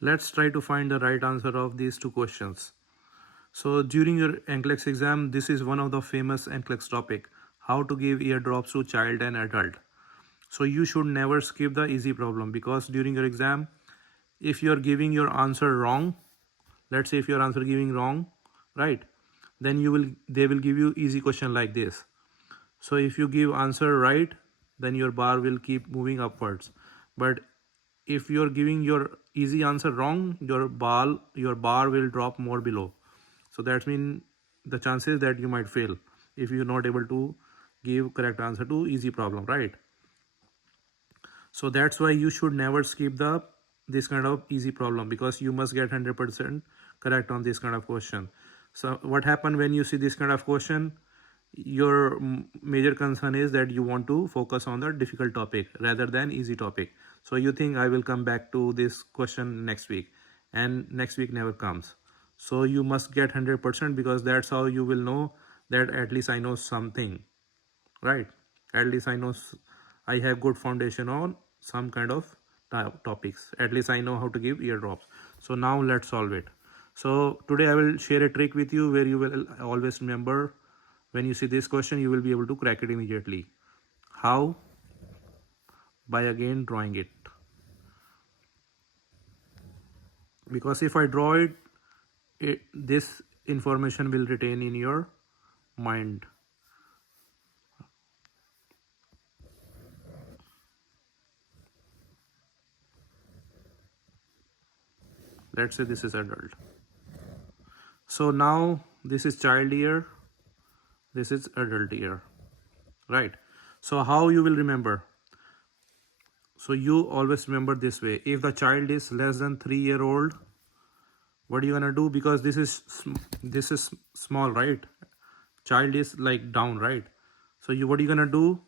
Let's try to find the right answer of these two questions. So during your NCLEX exam, this is one of the famous NCLEX topic, how to give eardrops to child and adult. So you should never skip the easy problem, because during your exam, if you are giving your answer wrong, let's say if your answer giving wrong, right, then they will give you easy question like this. So if you give answer right, then your bar will keep moving upwards. But if you're giving your easy answer wrong, your bar will drop more below. So that means the chances that you might fail if you're not able to give correct answer to easy problem, right? So that's why you should never skip the this kind of easy problem, because you must get 100% correct on this kind of question. So what happen when you see this kind of question, your major concern is that you want to focus on the difficult topic rather than easy topic. So you think I will come back to this question next week, and next week never comes. So you must get 100%, because that's how you will know that at least I know something, right? At least I know I have good foundation on some kind of topics. At least I know how to give eardrops. So now let's solve it. So today I will share a trick with you where you will always remember, when you see this question you will be able to crack it immediately. How? By again drawing it. Because if I draw it, this information will retain in your mind. Let's say this is adult. So now this is child ear, this is adult ear, right? So how you will remember? So you always remember this way. If the child is less than 3-year old, what are you gonna do? Because this is small, right? Child is like down, right? So what are you gonna do?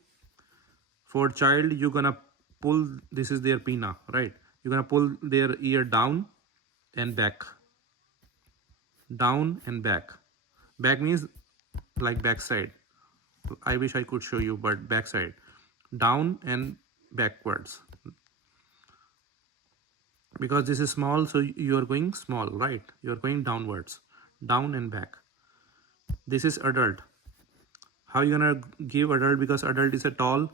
For child, you're gonna pull, this is their pinna, right? You're gonna pull their ear down and back, down and back. Back means like backside. I wish I could show you, but backside, down and backwards. Because this is small, so you are going small, right? You are going downwards, down and back. This is adult. How you gonna give adult? Because adult is a tall,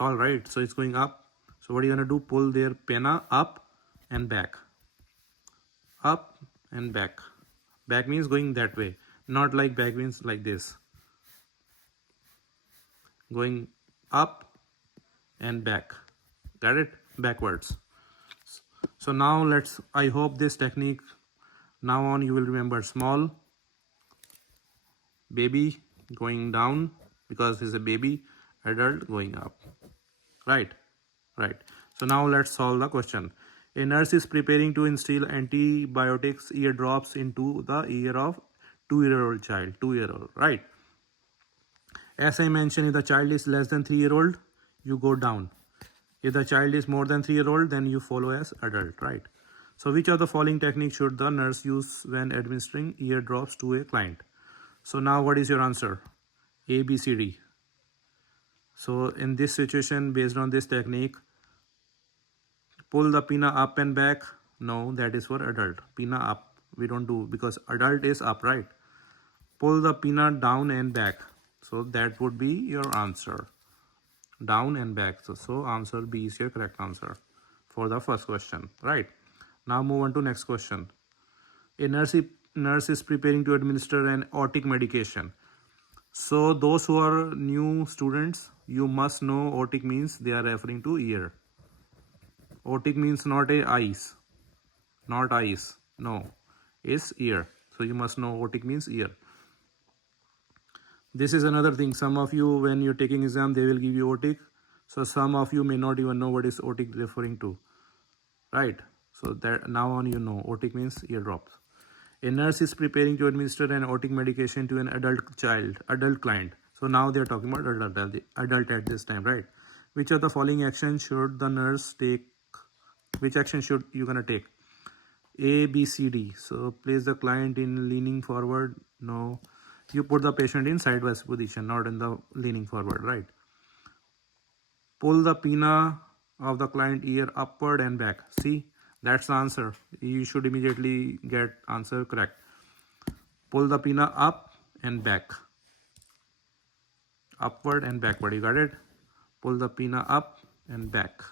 right? So it's going up. So what are you gonna do? Pull their penna up and back, up and back. Back means going that way, not like back means like this, going up and back. Got it? Backwards. So now I hope this technique now on you will remember. Small, baby going down because he's a baby, adult going up, right? So now let's solve the question. A nurse is preparing to instill antibiotics eardrops into the ear of 2-year-old child. 2-year-old, right? As I mentioned, if the child is less than 3-year-old, you go down. If the child is more than 3-year-old, then you follow as adult, right? So which of the following techniques should the nurse use when administering eardrops to a client? So now what is your answer? A, B, C, D. So in this situation, based on this technique, pull the pinna up and back. No, that is for adult. Pinna up, we don't do, because adult is up, right? Pull the pinna down and back. So that would be your answer. Down and back. So answer B is your correct answer for the first question, right? Now move on to next question. A nurse is preparing to administer an otic medication. So those who are new students, you must know otic means they are referring to ear. Otic means not eyes, no, is ear. So you must know otic means ear. This is another thing. Some of you, when you're taking exam, they will give you otic. So some of you may not even know what is otic referring to, right? So that now on you know otic means eardrops. A nurse is preparing to administer an otic medication to an adult client. So now they're talking about adult at this time, right? Which of the following actions should the nurse take? Which action should you gonna take? A, B, C, D. So place the client in leaning forward. No. You put the patient in sideways position, not in the leaning forward, right? Pull the pinna of the client ear upward and back. See, That's the answer. You should immediately get answer correct. Pull the pinna up and back. Upward and backward. You got it? Pull the pinna up and back.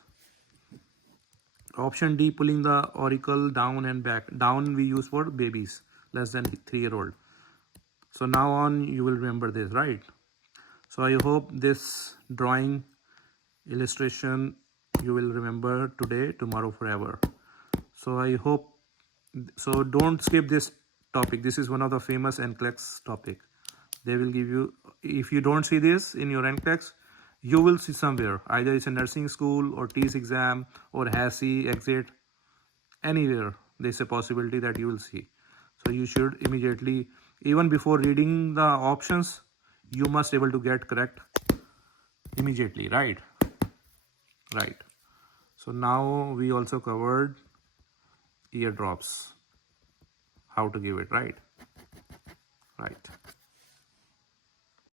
Option D, pulling the auricle down and back. Down we use for babies less than 3-year-old. So now on you will remember this, right? So I hope this drawing illustration you will remember today, tomorrow, forever. So I hope, so don't skip this topic. This is one of the famous NCLEX topic. They will give you, if you don't see this in your NCLEX, you will see somewhere, either it's a nursing school or TEAS exam or HACI exit, anywhere there's a possibility that you will see. So you should immediately, even before reading the options, you must able to get correct immediately, right? Right. So now we also covered eardrops, how to give it, right? Right.